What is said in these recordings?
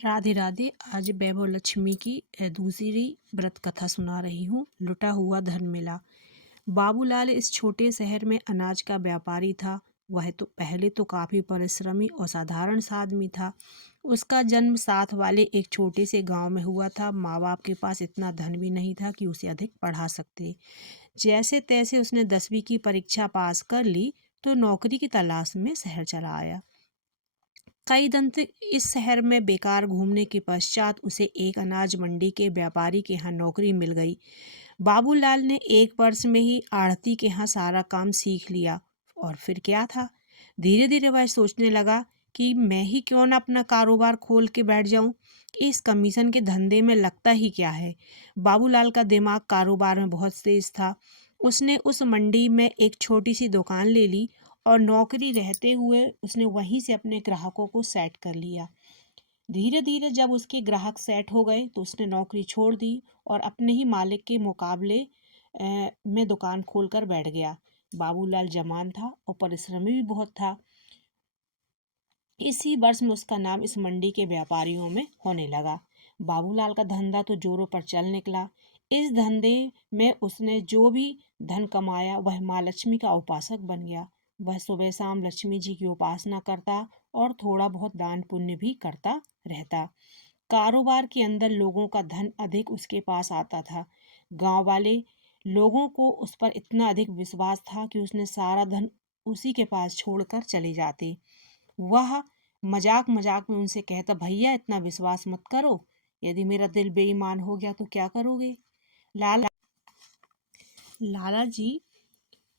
राधे राधे। आज वैभव लक्ष्मी की दूसरी व्रत कथा सुना रही हूँ। लुटा हुआ धन मिला। बाबूलाल इस छोटे शहर में अनाज का व्यापारी था। वह तो पहले तो काफ़ी परिश्रमी और साधारण सा आदमी था। उसका जन्म साथ वाले एक छोटे से गांव में हुआ था। माँ बाप के पास इतना धन भी नहीं था कि उसे अधिक पढ़ा सकते। जैसे तैसे उसने 10वीं की परीक्षा पास कर ली तो नौकरी की तलाश में शहर चला आया। कई दिन तक इस शहर में बेकार घूमने के पश्चात उसे एक अनाज मंडी के व्यापारी के यहाँ नौकरी मिल गई। बाबूलाल ने 1 वर्ष में ही आढ़ती के यहाँ सारा काम सीख लिया। और फिर क्या था, धीरे धीरे वह सोचने लगा कि मैं ही क्यों ना अपना कारोबार खोल के बैठ जाऊं। इस कमीशन के धंधे में लगता ही क्या है। बाबूलाल का दिमाग कारोबार में बहुत तेज था। उसने उस मंडी में एक छोटी सी दुकान ले ली और नौकरी रहते हुए उसने वहीं से अपने ग्राहकों को सेट कर लिया। धीरे धीरे जब उसके ग्राहक सेट हो गए तो उसने नौकरी छोड़ दी और अपने ही मालिक के मुकाबले में दुकान खोलकर बैठ गया। बाबूलाल जवान था और परिश्रमी भी बहुत था। इसी वर्ष में उसका नाम इस मंडी के व्यापारियों में होने लगा। बाबूलाल का धंधा तो जोरों पर चल निकला। इस धंधे में उसने जो भी धन कमाया वह माँ लक्ष्मी का उपासक बन गया। वह सुबह शाम लक्ष्मी जी की उपासना करता और थोड़ा बहुत दान पुण्य भी करता रहता। कारोबार के अंदर लोगों का धन अधिक उसके पास आता था। गांव वाले लोगों को उस पर इतना अधिक विश्वास था कि उसने सारा धन उसी के पास छोड़कर चले जाते। वह मजाक मजाक में उनसे कहता, भैया इतना विश्वास मत करो, यदि मेरा दिल बेईमान हो गया तो क्या करोगे। लाला जी,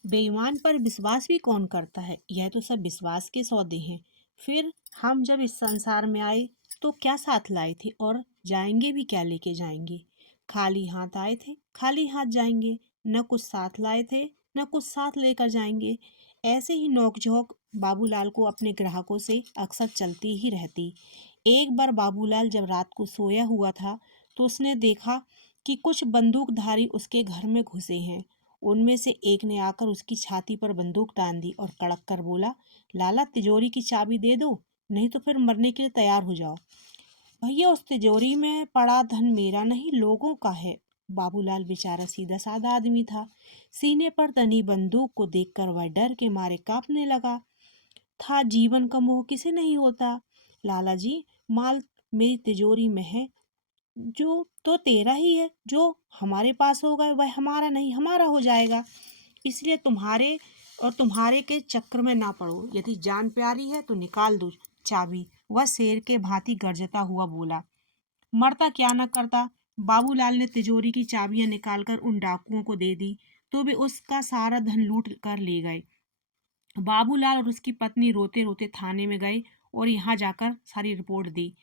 बेईमान पर विश्वास भी कौन करता है, यह तो सब विश्वास के सौदे हैं। फिर हम जब इस संसार में आए तो क्या साथ लाए थे और जाएंगे भी क्या लेके जाएंगे। खाली हाथ आए थे, खाली हाथ जाएंगे। न कुछ साथ लाए थे, न कुछ साथ लेकर जाएंगे। ऐसे ही नोकझोंक बाबूलाल को अपने ग्राहकों से अक्सर चलती ही रहती। एक बार बाबूलाल जब रात को सोया हुआ था तो उसने देखा कि कुछ बंदूकधारी उसके घर में घुसे हैं। उनमें से एक ने आकर उसकी छाती पर बंदूक तान दी और कड़क कर बोला, लाला तिजोरी की चाबी दे दो, नहीं तो फिर मरने के लिए तैयार हो जाओ। भैया उस तिजोरी में पड़ा धन मेरा नहीं लोगों का है। बाबूलाल बेचारा सीधा साधा आदमी था। सीने पर तनी बंदूक को देखकर वह डर के मारे कांपने लगा था। जीवन का मोह किसे नहीं होता। लाला जी, माल मेरी तिजोरी में है जो तो तेरा ही है। जो हमारे पास होगा वह हमारा नहीं, हमारा हो जाएगा। इसलिए तुम्हारे के चक्कर में ना पड़ो। यदि जान प्यारी है तो निकाल दो चाबी। वह शेर के भांति गरजता हुआ बोला। मरता क्या न करता। बाबूलाल ने तिजोरी की चाबियां निकालकर उन डाकुओं को दे दी तो वे उसका सारा धन लूट कर ले गए। बाबूलाल और उसकी पत्नी रोते रोते थाने में गए और यहाँ जाकर सारी रिपोर्ट दी।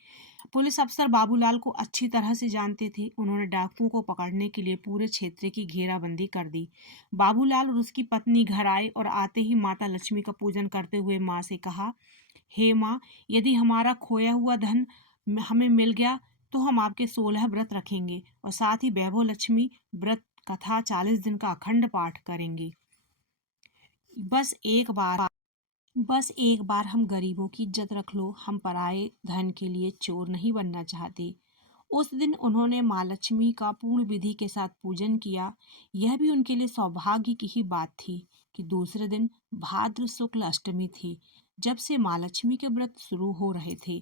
पुलिस अफसर बाबूलाल को अच्छी तरह से जानते थे। उन्होंने डाकुओं को पकड़ने के लिए पूरे क्षेत्र की घेराबंदी कर दी। बाबूलाल और उसकी पत्नी घर आए और आते ही माता लक्ष्मी का पूजन करते हुए माँ से कहा, हे माँ, यदि हमारा खोया हुआ धन हमें मिल गया तो हम आपके 16 व्रत रखेंगे और साथ ही वैभव लक्ष्मी व्रत कथा 40 दिन का अखंड पाठ करेंगे। बस एक बार बस एक बार हम गरीबों की इज्जत रख लो। हम पराए धन के लिए चोर नहीं बनना चाहते। उस दिन उन्होंने माँ लक्ष्मी का पूर्ण विधि के साथ पूजन किया। यह भी उनके लिए सौभाग्य की ही बात थी कि दूसरे दिन भाद्र शुक्ल अष्टमी थी, जब से माँ लक्ष्मी के व्रत शुरू हो रहे थे।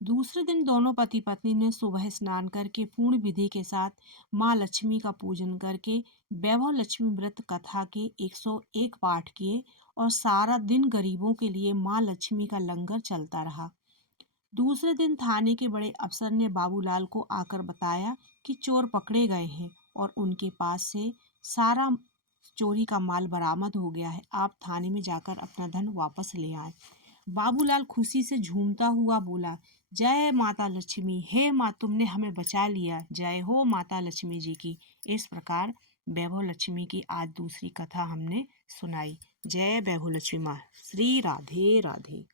दूसरे दिन दोनों पति पत्नी ने सुबह स्नान करके पूर्ण विधि के साथ माँ लक्ष्मी का पूजन करके वैभव लक्ष्मी व्रत कथा के 101 पाठ किए और सारा दिन गरीबों के लिए माँ लक्ष्मी का लंगर चलता रहा। दूसरे दिन थाने के बड़े अफसर ने बाबूलाल को आकर बताया कि चोर पकड़े गए हैं और उनके पास से सारा चोरी का माल बरामद हो गया है। आप थाने में जाकर अपना धन वापस ले आए। बाबूलाल खुशी से झूमता हुआ बोला, जय माता लक्ष्मी, हे माँ, तुमने हमें बचा लिया। जय हो माता लक्ष्मी जी की। इस प्रकार वैभव लक्ष्मी की आज दूसरी कथा हमने सुनाई। जय वैभव लक्ष्मी माँ। श्री राधे राधे।